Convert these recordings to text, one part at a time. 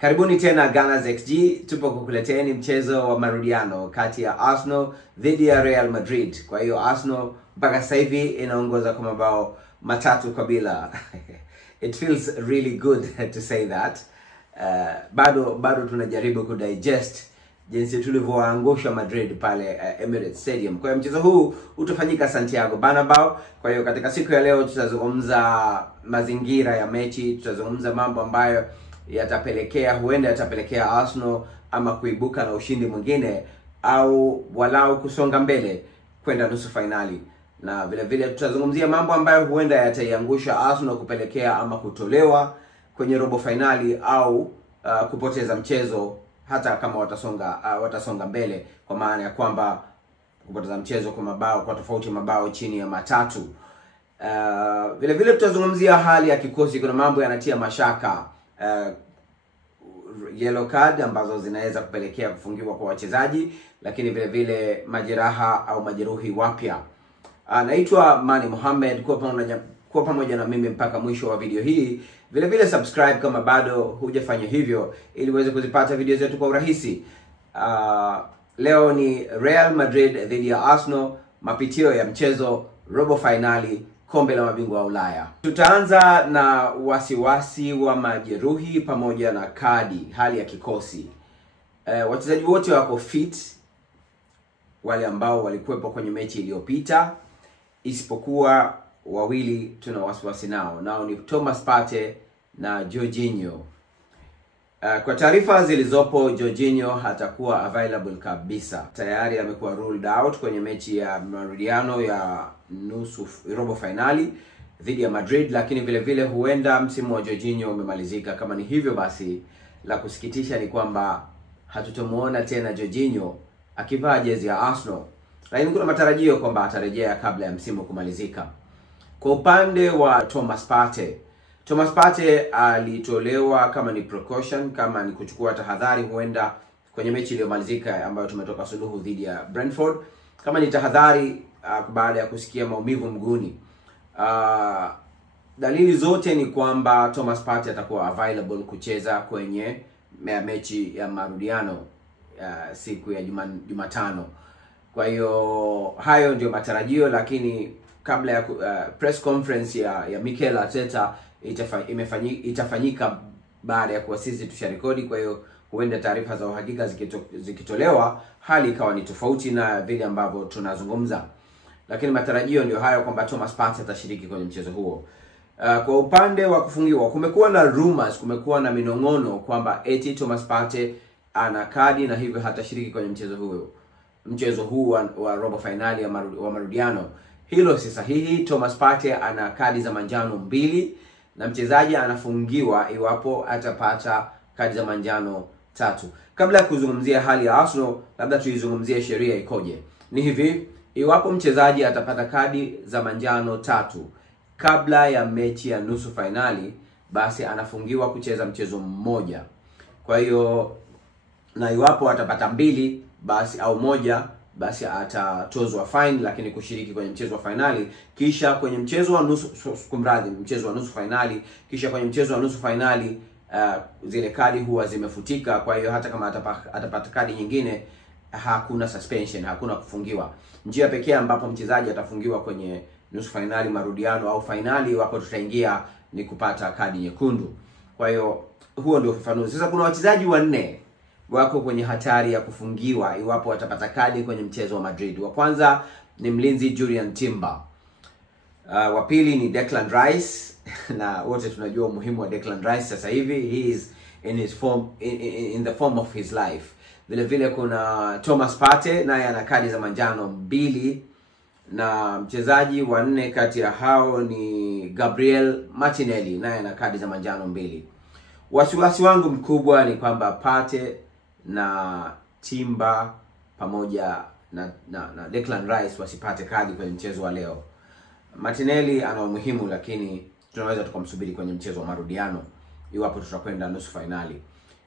Karibuni tena Gunners XG, tupo kukuleteeni mchezo wa marudiano kati ya Arsenal dhidi ya Real Madrid. Kwa hiyo Arsenal mpaka sasa hivi inaongoza kwa mabao 3-0. It feels really good to say that. Bado tunajaribu kudigest jinsi tulivyoangusha Madrid pale Emirates Stadium. Kwa hiyo mchezo huu utafanyika Santiago Bernabeu. Kwa hiyo katika siku ya leo tutazungumza mazingira ya mechi, tutazungumza mambo ambayo huenda yatapelekea Arsenal ama kuibuka na ushindi mwingine au walau kusonga mbele kwenda nusu finali. Na vile vile tutazungumzia mambo ambayo huenda yataiangusha Arsenal kupelekea ama kutolewa kwenye robo finali au kupoteza mchezo hata kama watasonga mbele, kwa maana ya kwamba kupoteza mchezo kwa tofauti mabao chini ya 3. Vile vile tutazungumzia hali ya kikosi. Kuna mambo yanatia mashaka, yellow card ambazo zinaweza kupelekea kufungiwa kwa wachezaji, lakini vile vile majeraha au majeruhi wapya. Naitwa Mani Mohamed, kwa pamoja na mimi mpaka mwisho wa video hii. Vile vile subscribe kama bado hujafanya hivyo ili uweze kuzipata video zetu kwa urahisi. Leo ni Real Madrid dhidi ya Arsenal, mapitio ya mchezo robo finali kombe la mabingwa wa Ulaya. Tutaanza na wasiwasi wa majeruhi pamoja na hali ya kikosi. Wachezaji wote wako fit, wale ambao walikuwepo kwenye mechi iliyopita, isipokuwa wawili tuna wasiwasi nao ni Thomas Partey na Jorginho. Kwa taarifa zilizopo, Jorginho hatakuwa available kabisa. Tayari amekuwa ruled out kwenye mechi ya marudiano ya robo finali dhidi ya Madrid, lakini vile vile huenda msimu wa Jorginho umemalizika. Kama ni hivyo basi, la kusikitisha ni kwamba hatutomuona tena Jorginho akivaa jezi ya Arsenal, lakini kuna matarajio kwamba atarejea kabla ya msimu kumalizika. Kwa upande wa Thomas Partey alitolewa kama ni precaution, kama ni kuchukua tahadhari, huenda kwenye mechi iliyomalizika ambayo tumetoka suluhu dhidi ya Brentford, kama ni tahadhari baada ya kusikia maumivu mguuni. Dalili zote ni kwamba Thomas Partey atakuwa available kucheza kwenye mechi ya marudiano siku ya Jumatano. Kwa hiyo hayo ndio matarajio, lakini kabla ya press conference ya Mikel Arteta itafanyika baada ya kuwa sisi tusharekodi. Kwa hiyo huenda taarifa za uhakika zikitolewa hali ikawa ni tofauti na vile ambavyo tunazungumza, lakini matarajio ndio hayo kwamba Thomas Partey atashiriki kwenye mchezo huo. Kwa upande wa kufungiwa, kumekuwa na rumors, kumekuwa na minong'ono kwamba eti Thomas Partey ana kadi na hivyo hatashiriki kwenye mchezo huu wa robo finali wa marudiano. Hilo si sahihi. Thomas Partey ana kadi za manjano 2 na mchezaji anafungiwa iwapo atapata kadi za manjano 3. Kabla ya kuzungumzia hali ya Arsenal, labda tuizungumzie sheria ikoje. Ni hivi, iwapo mchezaji atapata kadi za manjano 3 kabla ya mechi ya nusu finali, basi anafungiwa kucheza mchezo mmoja. Kwa hiyo na iwapo atapata 2 basi au 1 basi atatozwa fine, lakini kushiriki kwenye mchezo wa finali. Kisha kwenye mchezo wa nusu finali, kisha kwenye mchezo wa nusu finali zile kadi huwa zimefutika. Kwa hiyo hata kama atapata kadi nyingine, hakuna suspension, hakuna kufungiwa. Njia pekee ambapo mchezaji atafungiwa kwenye nusu finali, marudiano au finali iwapo tutaingia, ni kupata kadi nyekundu. Kwa hiyo huo ndio ufafanuzi. Sasa kuna wachezaji 4 wako kwenye hatari ya kufungiwa iwapo watapata kadi kwenye mchezo wa Madrid. Wa kwanza ni mlinzi Julian Timber. Wa pili ni Declan Rice na wote tunajua umuhimu wa Declan Rice sasa hivi. He is in the form of his life. Vile vile kuna Thomas Partey, naye ana kadi za manjano 2, na mchezaji wa 4 kati ya hao ni Gabriel Martinelli, naye ana kadi za manjano 2. Wasiwasi wangu mkubwa ni kwamba Partey na Timber pamoja na Declan Rice wasipate kadi kwenye mchezo wa leo. Martinelli ana umuhimu, lakini tunaweza tukamsubiri kwenye mchezo wa marudiano iwapo tutakwenda nusu finali.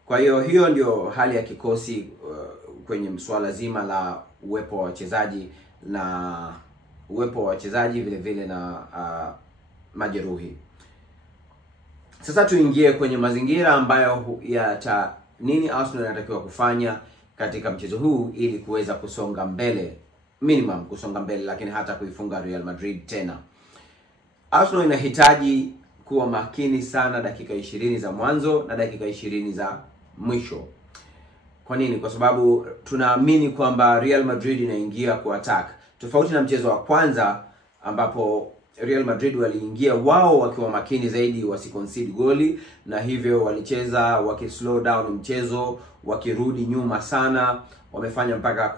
Kwa hiyo ndio hali ya kikosi kwenye swala zima la uwepo wa wachezaji vile vile na majeruhi. Sasa tuingie kwenye mazingira ambayo nini Arsenal inatakiwa kufanya katika mchezo huu ili kuweza kusonga mbele, minimum kusonga mbele, lakini hata kuifunga Real Madrid tena. Arsenal inahitaji kuwa makini sana dakika 20 za mwanzo na dakika 20 za mwisho. Kwa nini? Kwa sababu tunaamini kwamba Real Madrid inaingia kwa attack. Tofauti na mchezo wa kwanza ambapo Real Madrid waliingia wao wakiwa makini zaidi wasiconcede goli, na hivyo walicheza wakislow down mchezo, wakirudi nyuma sana, wamefanya mpaka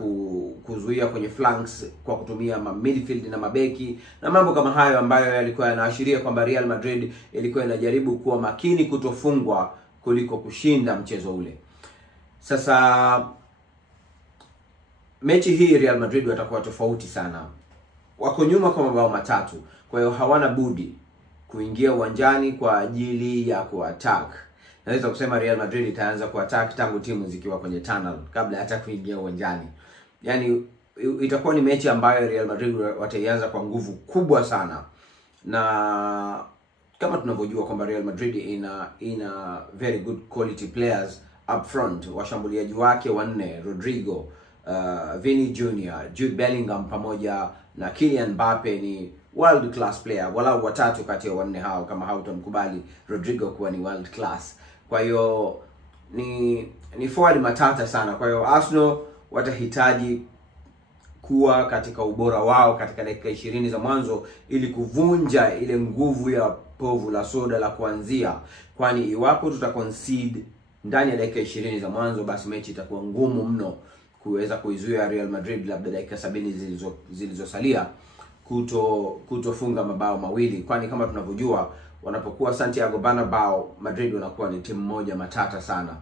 kuzuia kwenye flanks kwa kutumia midfield na mabeki na mambo kama hayo, ambayo yalikuwa yanaashiria kwamba Real Madrid ilikuwa inajaribu kuwa makini kutofungwa kuliko kushinda mchezo ule. Sasa mechi hii Real Madrid watakuwa tofauti sana. Wako nyuma kwa mabao matatu, kwa hiyo hawana budi kuingia uwanjani kwa ajili ya kuattack. Naweza kusema Real Madrid itaanza kuattack tangu timu zikiwa kwenye tunnel kabla hata kuingia uwanjani. Yaani itakuwa ni mechi ambayo Real Madrid wataianza kwa nguvu kubwa sana. Na kama tunavyojua kwamba Real Madrid ina very good quality players up front. Washambuliaji wake wanne, Rodrigo, Vini Jr, Jude Bellingham pamoja na Kylian Mbappe ni world class player. Walau watatu kati ya wanne hao, kama hautamkubali Rodrigo kuwa ni world class. Kwa hiyo ni forward matata sana. Kwa hiyo Arsenal watahitaji kuwa katika ubora wao katika dakika 20 za mwanzo ili kuvunja ile nguvu ya povu la soda la kuanzia, kwani iwapo tutaconcede ndani ya dakika 20 za mwanzo, basi mechi itakuwa ngumu mno kuweza kuizuia Real Madrid labda dakika 70 zilizosalia kutofunga mabao mawili, kwani kama tunavyojua wanapokuwa Santiago Bernabeu, Madrid wanakuwa ni timu moja matata sana.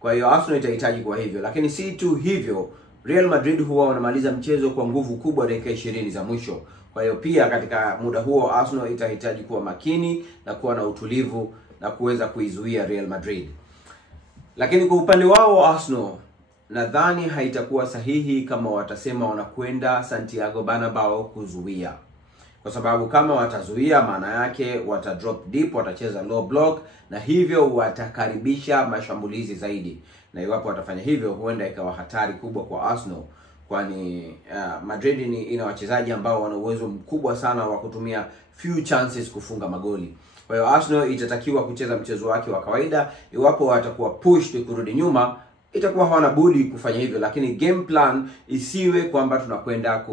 Kwa hiyo Arsenal itahitaji kwa hivyo, lakini si tu hivyo, Real Madrid huwa wanamaliza mchezo kwa nguvu kubwa dakika 20 za mwisho. Kwa hiyo pia katika muda huo Arsenal itahitaji kuwa makini na kuwa na utulivu na kuweza kuizuia Real Madrid. Lakini kwa upande wao Arsenal, nadhani haitakuwa sahihi kama watasema wanakwenda Santiago Bernabeu kuzuia. Kwa sababu kama watazuia, maana yake wata drop deep, watacheza low block, na hivyo watakaribisha mashambulizi zaidi. Na iwapo watafanya hivyo, huenda ikawa hatari kubwa kwa Arsenal, kwani Madrid ina wachezaji ambao wana uwezo mkubwa sana wa kutumia few chances kufunga magoli. Kwa hiyo Arsenal itatakiwa kucheza mchezo wake wa kawaida. Iwapo watakuwa pushed kurudi nyuma, itakuwa hawana budi kufanya hivyo, lakini game plan isiwe kwamba tunakwenda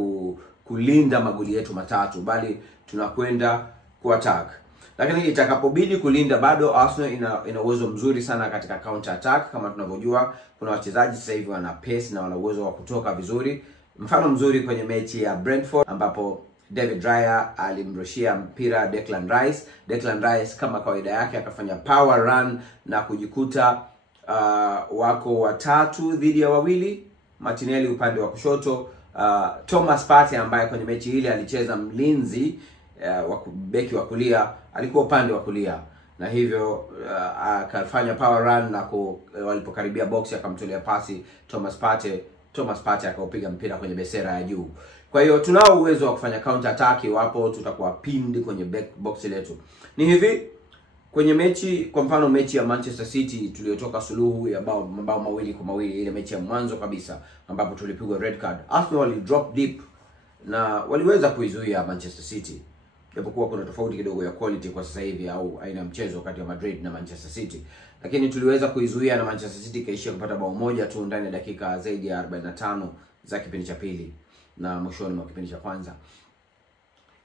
kulinda magoli yetu matatu, bali tunakwenda kuattack. Lakini itakapobidi kulinda, bado Arsenal ina uwezo mzuri sana katika counter attack. Kama tunavyojua, kuna wachezaji sasa hivi wana pace na wana uwezo wa kutoka vizuri. Mfano mzuri kwenye mechi ya Brentford ambapo David Raya alimrushia mpira Declan Rice. Declan Rice kama kawaida yake akafanya power run na kujikuta wako watatu dhidi ya wawili. Martinelli upande wa kushoto, Thomas Partey ambaye kwenye mechi ile alicheza mlinzi beki wa kulia alikuwa upande wa kulia, na hivyo akafanya power run na walipokaribia box akamtolea pasi Thomas Partey akaupiga mpira kwenye besera ya juu. Kwa hiyo tunao uwezo wa kufanya counter attack iwapo tutakuwa pinned kwenye box letu. Ni hivi, kwenye mechi, kwa mfano mechi ya Manchester City tuliyotoka suluhu ya mabao mawili kwa mawili, ile mechi ya mwanzo kabisa ambapo tulipigwa red card, Arsenal wali drop deep na waliweza kuizuia Manchester City. Japokuwa kuna tofauti kidogo ya quality kwa sasa hivi au aina ya mchezo kati ya Madrid na Manchester City, lakini tuliweza kuizuia na Manchester City kaishia kupata bao moja tu ndani ya dakika zaidi ya 45 za kipindi cha pili na mwishoni mwa kipindi cha kwanza.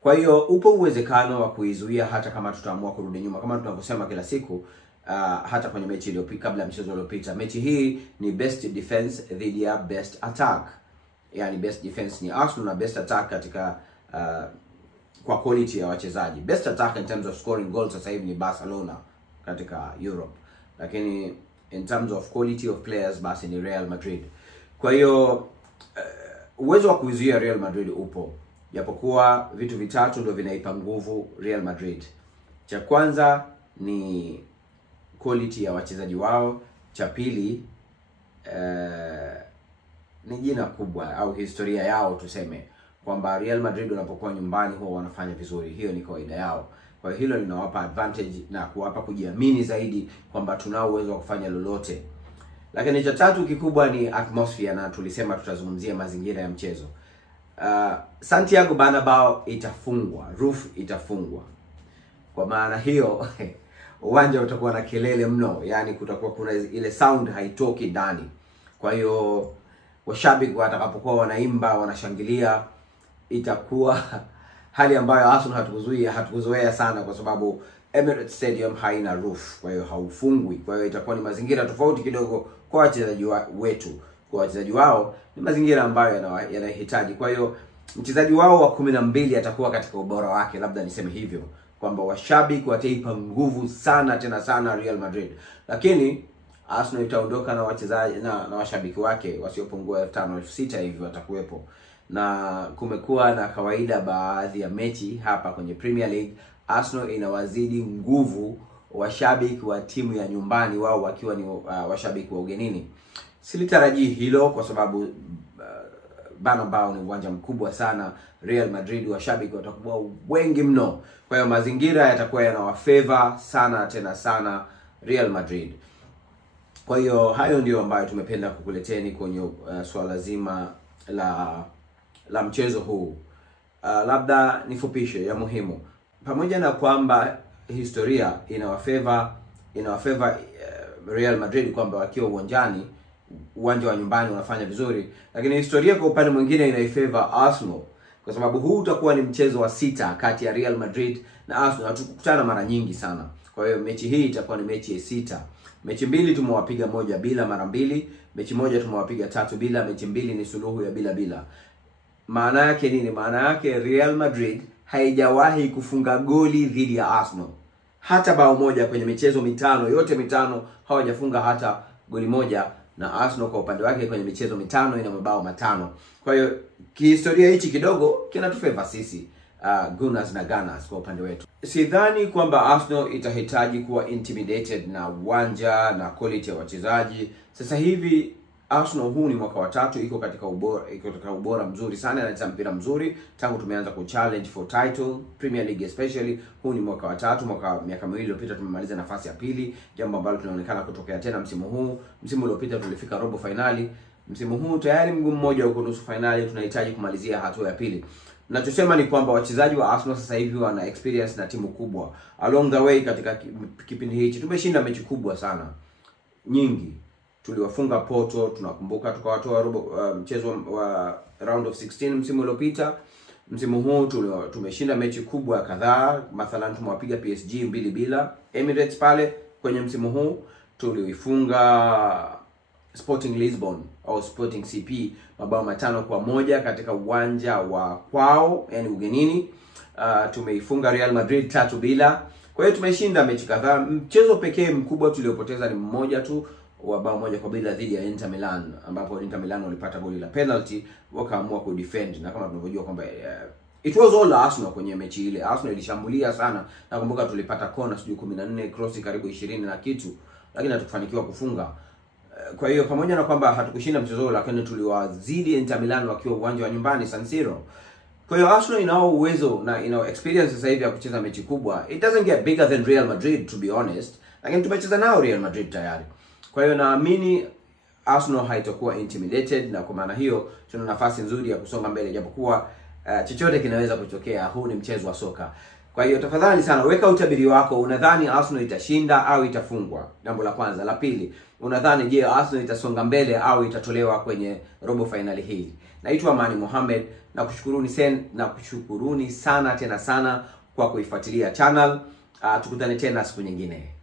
Kwa hiyo upo uwezekano wa kuizuia hata kama tutaamua kurudi nyuma, kama tunavyosema kila siku. Hata kwenye mechi iliyopita, kabla ya mchezo uliopita, mechi hii ni best defense dhidi ya best attack. Yani best defense ni Arsenal na best attack katika kwa quality ya wachezaji. Best attack in terms of scoring goals sasa hivi ni Barcelona katika Europe, lakini in terms of quality of players basi ni Real Madrid. Kwa hiyo uwezo wa kuizuia Real Madrid upo, japokuwa vitu vitatu ndio vinaipa nguvu Real Madrid. Cha kwanza ni quality ya wachezaji wao, cha pili ni jina kubwa au historia yao, tuseme kwamba Real Madrid wanapokuwa nyumbani huwa wanafanya vizuri. Hiyo ni kawaida yao. Kwa hiyo hilo linawapa advantage na kuwapa kujiamini zaidi kwamba tunao uwezo wa kufanya lolote. Lakini cha tatu kikubwa ni atmosphere, na tulisema tutazungumzia mazingira ya mchezo. Santiago Bernabeu itafungwa, roof itafungwa. Kwa maana hiyo uwanja utakuwa na kelele mno, yani kutakuwa kuna ile sound haitoki ndani. Kwa hiyo washabiki watakapokuwa wanaimba, wanashangilia, itakuwa hali ambayo Arsenal hatukuzoea sana, kwa sababu Emirates Stadium haina roof, kwa hiyo haufungwi. Kwa hiyo itakuwa ni mazingira tofauti kidogo kwa wachezaji wetu. Kwa wachezaji wao ni mazingira ambayo yanahitaji. Kwa hiyo mchezaji wao wa 12 atakuwa katika ubora wake, labda niseme hivyo, kwamba washabiki wataipa nguvu sana tena sana Real Madrid. Lakini Arsenal itaondoka na wachezaji na washabiki wake wasiopungua 5,000 6,000 hivi watakuwepo. Na kumekuwa na kawaida baadhi ya mechi hapa kwenye Premier League, Arsenal inawazidi nguvu washabiki wa timu ya nyumbani, wao wakiwa ni washabiki wa ugenini. Silitarajii hilo kwa sababu Bernabeu ni uwanja mkubwa sana. Real Madrid washabiki watakuwa wengi mno. Kwa hiyo mazingira yatakuwa yanawafavor sana tena sana Real Madrid. Kwa hiyo hayo ndio ambayo tumependa kukuleteni kwenye swala zima la mchezo huu. Labda nifupishe ya muhimu. Pamoja na kwamba historia inawafavor Real Madrid kwamba wakiwa uwanja wa nyumbani wanafanya vizuri, lakini historia kwa upande mwingine inaifavor Arsenal, kwa sababu huu utakuwa ni mchezo wa 6 kati ya Real Madrid na Arsenal. Hatukukutana mara nyingi sana. Kwa hiyo mechi hii itakuwa ni mechi ya 6. Mechi 2 tumewapiga 1-0 mara 2, mechi 1 tumewapiga 3-0, mechi 2 ni suluhu ya 0-0. Maana yake nini? Maana yake Real Madrid haijawahi kufunga goli dhidi ya Arsenal. Hata bao moja kwenye michezo mitano, yote mitano hawajafunga hata goli moja, na Arsenal kwa upande wake kwenye michezo mitano ina mabao 5. Kwa hiyo kihistoria hichi kidogo kinatufavor sisi Gunners na Gunners kwa upande wetu. Sidhani kwamba Arsenal itahitaji kuwa intimidated na uwanja na quality ya wachezaji. Sasa hivi Arsenal huu ni mwaka wa 3 iko katika ubora mzuri sana, na mpira mzuri tangu tumeanza ku challenge for title Premier League especially. Huu ni mwaka wa 3, miaka miwili iliyopita tumemaliza nafasi ya 2, jambo ambalo tunaonekana kutokea tena msimu huu. Msimu uliopita tulifika robo finali. Msimu huu tayari mguu mmoja uko nusu finali, tunahitaji kumalizia hatua ya 2. Ninachosema ni kwamba wachezaji wa Arsenal sasa hivi wana experience na timu kubwa. Along the way katika kipindi hichi tumeshinda mechi kubwa sana. Nyingi. Tuliwafunga Porto, tunakumbuka tukawatoa mchezo wa round of 16 msimu uliopita. Msimu huu tumeshinda mechi kubwa kadhaa. Mathalan tumewapiga PSG 2-0 Emirates pale kwenye msimu huu. Tulifunga Sporting Lisbon au Sporting CP mabao 5-1 katika uwanja wa kwao, yani ugenini. Tumeifunga Real Madrid 3-0. Kwa hiyo tumeshinda mechi kadhaa. Mchezo pekee mkubwa tuliopoteza ni mmoja tu wa bao 1-0 dhidi ya Inter Milan, ambapo Inter Milan walipata goli la penalty wakaamua kudefend, na kama tunavyojua kwamba it was all Arsenal kwenye mechi ile. Arsenal ilishambulia sana. Nakumbuka tulipata kona 14, cross karibu 20 na kitu, lakini hatukufanikiwa kufunga. Kwa hiyo pamoja na kwamba hatukushinda mchezo huo, lakini tuliwazidi Inter Milan wakiwa uwanja wa nyumbani San Siro. Kwa hiyo Arsenal inao uwezo na inao experience sasa hivi ya kucheza mechi kubwa. It doesn't get bigger than Real Madrid to be honest, lakini tumecheza nao Real Madrid tayari. Kwa hiyo naamini Arsenal haitakuwa intimidated, na kwa maana hiyo tuna nafasi nzuri ya kusonga mbele, japokuwa chochote kinaweza kutokea. Huu ni mchezo wa soka. Kwa hiyo tafadhali sana weka utabiri wako. Unadhani Arsenal itashinda au itafungwa? Jambo la kwanza. La pili, unadhani je, Arsenal itasonga mbele au itatolewa kwenye robo finali hii? Naitwa Amani Mohamed, na kushukuruni sana tena sana kwa kuifuatilia channel. Tukutane tena siku nyingine.